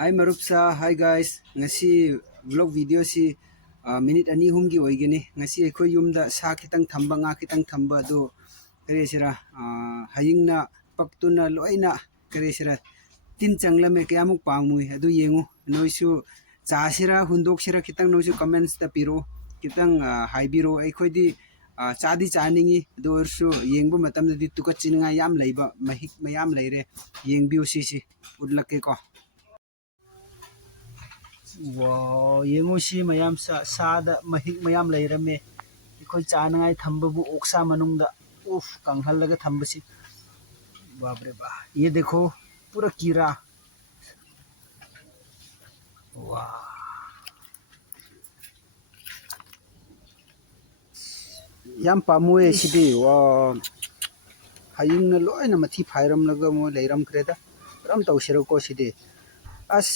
Hi marupsa, hi guys. Ngasi vlog video si minute ani hum gi oigini. Ngasi ekhoi yumda sa kitang thamba nga kitang thamba do kare sira hayingna paktuna loina kare sira tin changla me kyamuk pamui adu yengu noisu cha sira hundok sira kitang noisu comments ta piro kitang haibiro ekhoi di chadi chaningi dorsu yengbu matamda di tukachinga yam leiba mahik mayam leire yengbiu si udlakke ko. Wow, yengusi mayam sada mahik mayam leirame ikoi chanangai thambabu oksa manungda उफ कंघल लगे थंबसी बाप रे बा ये देखो पूरा कीड़ा वाह याम पामुए सिदी वा हाइंग न लोइना मथि फाइरम लगा मो लेरम क्रेदा रम तौसिरो को सिदी अस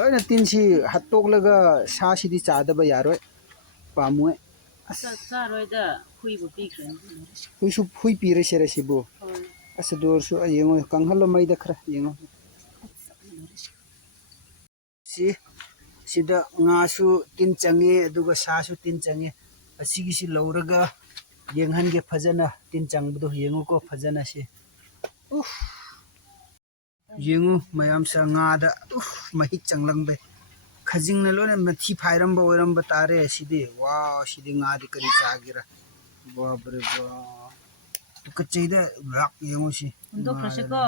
लोइना तिनसी हत्तोक लगा सा सिदी चादबा यारोय पामुए चारोयदा हुइबो पिख्रन हुइसु हुइ पिरे सेरे सिबो अस दोरसु येंगो कंघलो मैदा खरा येंगो सिदा ngasu tin change aduga sasu tin change asigisi lawraga yenghange phajana tin changbdo yengu ko phajana se yengu mayam sa ngada mahik changlangbe khajingna lone mathi phairamba oiramba tare sidi wow sidi ngadi kari chagira babre ba tukachida rak yengu si undok khasiko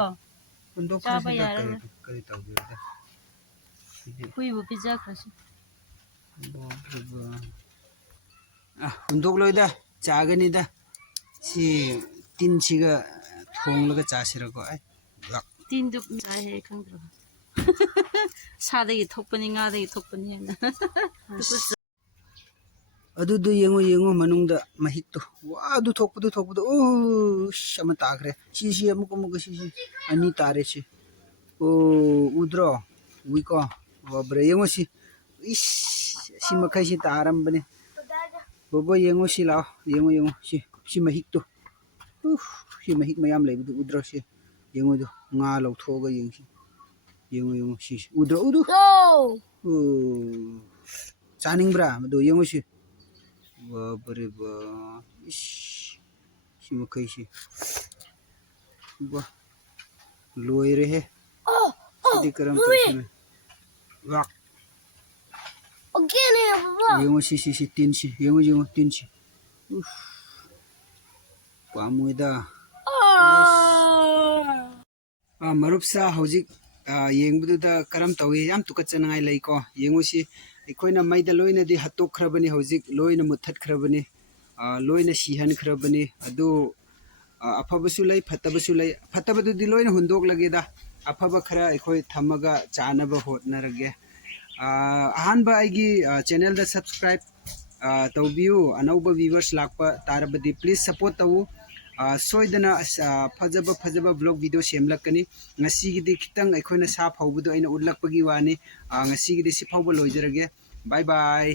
undok chaba yara kari tawbirda huibu pizza khasi babre ba undok loida chagani da si tin siga thonglaga chasira ko ai rak tin duk cha he khangdra sadagi thokpani ngadagi thokpani na adudu yengo manungda mahikto wa adu thokpudu oh shama tagre si amuk si ani tare si oh udro wiko babre yengo si ish si makai si taram bane bobo yengo si lao yengo si mahikto si mahik mayam leibu udro si yengo do nga lau thoga yeng si yengo si udro chaning bra do yengo si बापरे बा इश SIM कैसे बा लोए रहे सिद्धि करम तो में वाक ओके ने बाबा ये तीन सी ये तीन सी उफ पामुदा मरुपसा हौजिक येंगबुदा करम तवे याम तुकचनंगाई लैको येंगोसी अखोइना मैदा लोइनदि हत्तोखरबनी हौजिक लोइना मुथतखरबनी लोइना सिहनखरबनी अदु अफबसु लै फतबसु लै फतबदुदि लोइना हुंदोक लगेदा अफब खरा अखोइ थमगा चानबा होतनरगे अहानबा आइगी चैनल दा subscribe तौबियु अनौबा viewers Lakpa तारबदि please support तौ सोइदना फजबा ब्लॉग वीडियो सेमलकनी ngasiगidi खितंग अखोइना सा फावबदु अइना उल्लकपगी वानी ngasiगidi सि फावबा लोइजरगे बाय बाय।